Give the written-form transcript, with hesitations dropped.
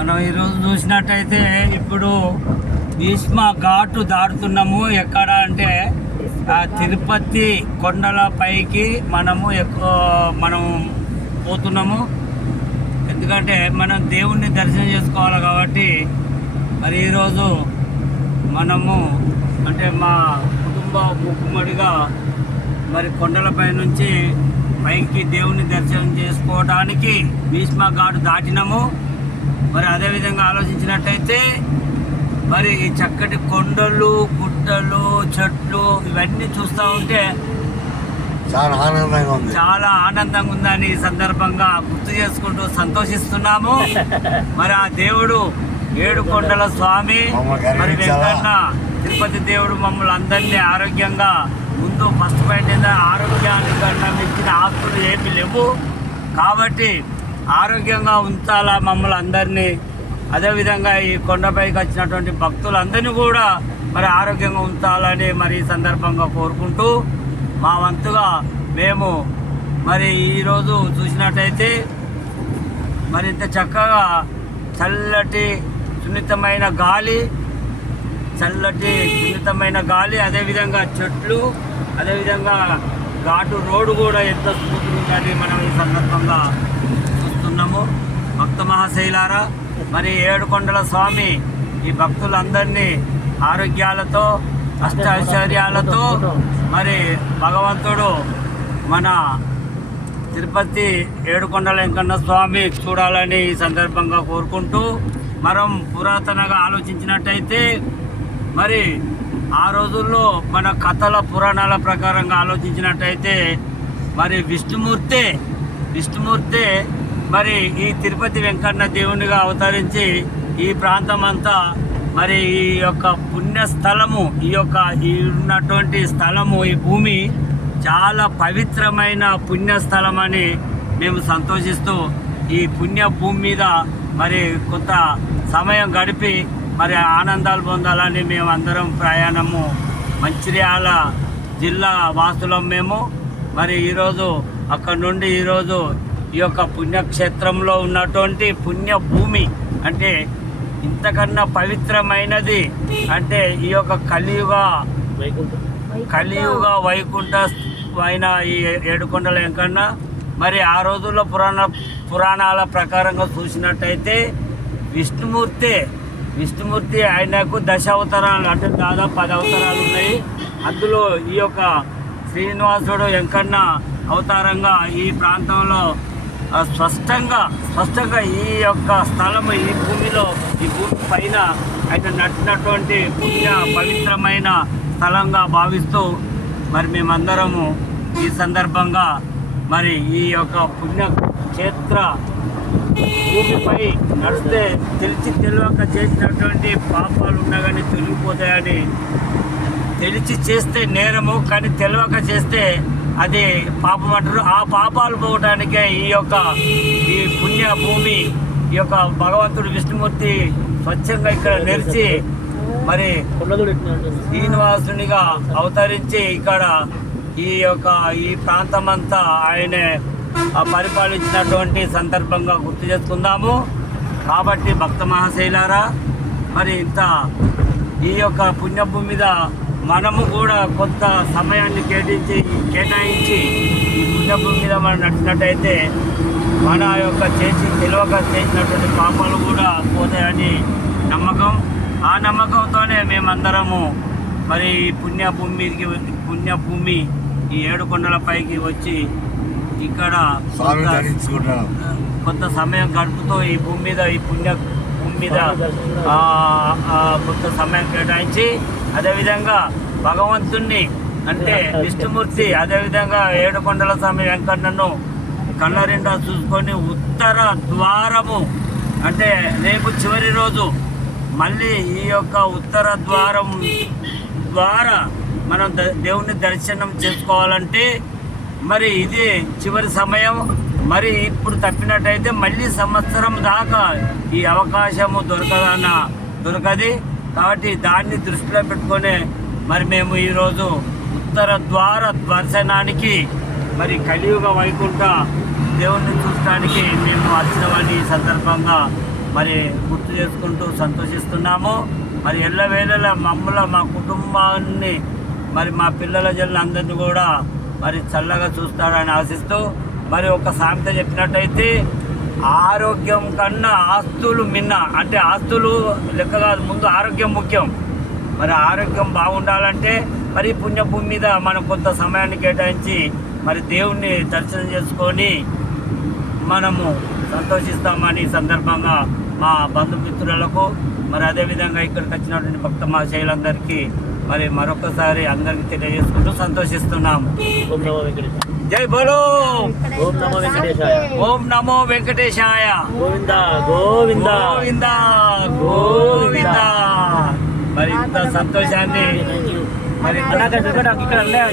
మనం ఈరోజు చూసినట్టయితే ఇప్పుడు భీష్మ ఘాటు దాటుతున్నాము. ఎక్కడ అంటే తిరుపతి కొండల పైకి మనం పోతున్నాము. ఎందుకంటే మనం దేవుణ్ణి దర్శనం చేసుకోవాలి కాబట్టి మరి ఈరోజు మనము అంటే మా కుటుంబ మూకుమ్మడిగా మరి కొండలపై నుంచి పైకి దేవుని దర్శనం చేసుకోవడానికి భీష్మ ఘాటు దాటినాము. మరి అదేవిధంగా ఆలోచించినట్టయితే మరి ఈ చక్కటి కొండలు, గుట్టలు, చెట్లు ఇవన్నీ చూస్తూ ఉంటే చాలా ఆనందంగా ఉందని ఈ సందర్భంగా గుర్తు చేసుకుంటూ సంతోషిస్తున్నాము. మరి ఆ దేవుడు ఏడుకొండల స్వామి మరి వెంకన్న తిరుపతి దేవుడు మమ్మల్ని అందరినీ ఆరోగ్యంగా ముందు ఫస్ట్ పాయింట్ ఆరోగ్యాన్ని కన్నా మించిన ఆస్తులు ఏమీ లేవు కాబట్టి ఆరోగ్యంగా ఉంచాలా మమ్మల్ని అందరినీ. అదేవిధంగా ఈ కొండపైకి వచ్చినటువంటి భక్తులందరినీ కూడా మరి ఆరోగ్యంగా ఉంచాలని మరి ఈ సందర్భంగా కోరుకుంటూ మా వంతుగా మేము మరి ఈరోజు చూసినట్టయితే మరి ఇంత చక్కగా చల్లటి సున్నితమైన గాలి అదేవిధంగా చెట్లు అదేవిధంగా ఘాటు రోడ్డు కూడా ఎంత స్మూత్గా ఉందని మనం ఈ సందర్భంగా చూస్తున్నాము. భక్త మహాశైలారా మరి ఏడుకొండల స్వామి ఈ భక్తులందరినీ ఆరోగ్యాలతో అష్ట ఐశ్వర్యాలతో మరి భగవంతుడు మన తిరుపతి ఏడుకొండల వెంకన్న స్వామి చూడాలని ఈ సందర్భంగా కోరుకుంటూ మనం పురాతనగా ఆలోచించినట్టయితే మరి ఆ రోజుల్లో మన కథల పురాణాల ప్రకారంగా ఆలోచించినట్టయితే మరి విష్ణుమూర్తే మరి ఈ తిరుపతి వెంకన్న దేవునిగా అవతరించి ఈ ప్రాంతం అంతా మరి ఈ యొక్క పుణ్యస్థలము ఈ ఉన్నటువంటి స్థలము ఈ భూమి చాలా పవిత్రమైన పుణ్యస్థలం అని మేము సంతోషిస్తూ ఈ పుణ్య భూమి మీద మరి కొంత సమయం గడిపి మరి ఆనందాలు పొందాలని మేము అందరం ప్రయాణము మంచిర్యాల జిల్లా వాసులం మేము. మరి ఈరోజు అక్కడ నుండి ఈరోజు ఈ యొక్క పుణ్యక్షేత్రంలో ఉన్నటువంటి పుణ్యభూమి అంటే ఇంతకన్నా పవిత్రమైనది అంటే ఈ యొక్క కలియుగ వైకుంఠ అయిన ఈ ఏడుకొండల వెంకన్న మరి ఆ రోజుల్లో పురాణాల ప్రకారంగా చూసినట్టయితే విష్ణుమూర్తి ఆయనకు 10 అవతారాలు అంటే దాదాపు 10 అవతారాలు ఉన్నాయి. అందులో ఈ యొక్క శ్రీనివాసుడు వెంకన్న అవతారంగా ఈ ప్రాంతంలో స్పష్టంగా ఈ యొక్క స్థలము ఈ భూమి పైన ఆయన నటినటువంటి పవిత్రమైన స్థలంగా భావిస్తూ మరి మేమందరము ఈ సందర్భంగా మరి ఈ యొక్క పుణ్యక్షేత్ర భూమిపై నడిస్తే తెలియక చేసినటువంటి పాపాలు ఉన్నా కానీ తొలగిపోతాయని తెలిసి చేస్తే నేరము కానీ తెలియక చేస్తే అది పాపం అంటారు. ఆ పాపాలు పోవడానికే ఈ పుణ్య భూమి ఈ యొక్క భగవంతుడు విష్ణుమూర్తి స్వచ్ఛంగా ఇక్కడ నెరిచి మరి శ్రీనివాసునిగా అవతరించి ఇక్కడ ఈ ప్రాంతం అంతా ఆయనే పరిపాలించినటువంటి సందర్భంగా గుర్తు చేసుకుందాము. కాబట్టి భక్త మహాశైలారా మరి ఈ యొక్క పుణ్యభూమి మీద మనము కూడా కొంత సమయాన్ని కేటాయించి ఈ పుణ్యభూమి మీద మనం నడిచినట్టయితే మన యొక్క తెలియక చేసినటువంటి పాపాలు కూడా పోతాయని నమ్మకం. ఆ నమ్మకంతోనే మేమందరము మరి ఈ పుణ్యభూమి ఈ ఏడుకొండల పైకి వచ్చి ఇక్కడ కొంత సమయం గడుపుతూ ఈ పుణ్యభూమి మీద కొంత సమయం కేటాయించి అదేవిధంగా భగవంతుణ్ణి అంటే విష్ణుమూర్తి అదేవిధంగా ఏడుకొండల స్వామి వెంకన్నను కళ్ళరిండా చూసుకొని ఉత్తర ద్వారము అంటే రేపు చివరి రోజు మళ్ళీ ఈ యొక్క ఉత్తర ద్వారం ద్వారా మనం దేవుని దర్శనం చేసుకోవాలంటే మరి ఇది చివరి సమయం. మరి ఇప్పుడు తప్పినట్టయితే మళ్ళీ సంవత్సరం దాకా ఈ అవకాశము దొరకది. కాబట్టి దాన్ని దృష్టిలో పెట్టుకొని మరి మేము ఈరోజు ఉత్తర ద్వార దర్శనానికి మరి కలియుగ వైకుంఠ దేవుణ్ణి చూడటానికి మేము వచ్చినవని ఈ సందర్భంగా మరి గుర్తు చేసుకుంటూ సంతోషిస్తున్నాము. మరి ఎల్లవేళలా మమ్మల్ని మా కుటుంబాన్ని మరి మా పిల్లల అందరినీ కూడా మరి చల్లగా చూస్తారని ఆశిస్తూ మరి ఒక సామెత చెప్పినట్టయితే ఆరోగ్యం కన్నా ఆస్తులు మిన్న, అంటే ఆస్తులు లెక్క కాదు, ముందు ఆరోగ్యం ముఖ్యం. మరి ఆరోగ్యం బాగుండాలంటే మరి పుణ్యభూమి మీద మనం కొంత సమయాన్ని కేటాయించి మరి దేవుణ్ణి దర్శనం చేసుకొని మనము సంతోషిస్తామని సందర్భంగా మా బంధుమిత్రులకు మరి అదేవిధంగా ఇక్కడికి వచ్చినటువంటి భక్త మహాశయులందరికీ మరి మరొకసారి అందరికీ తెలియజేసుకుంటూ సంతోషిస్తున్నాము. జై బోలో ఓం నమో వెంకటేశాయ. ఓం నమో వెంకటేశాయ. గోవింద గోవింద గోవింద గోవింద. మరి ఇంత సంతోషాన్ని మరి అలాగే ఇక్కడ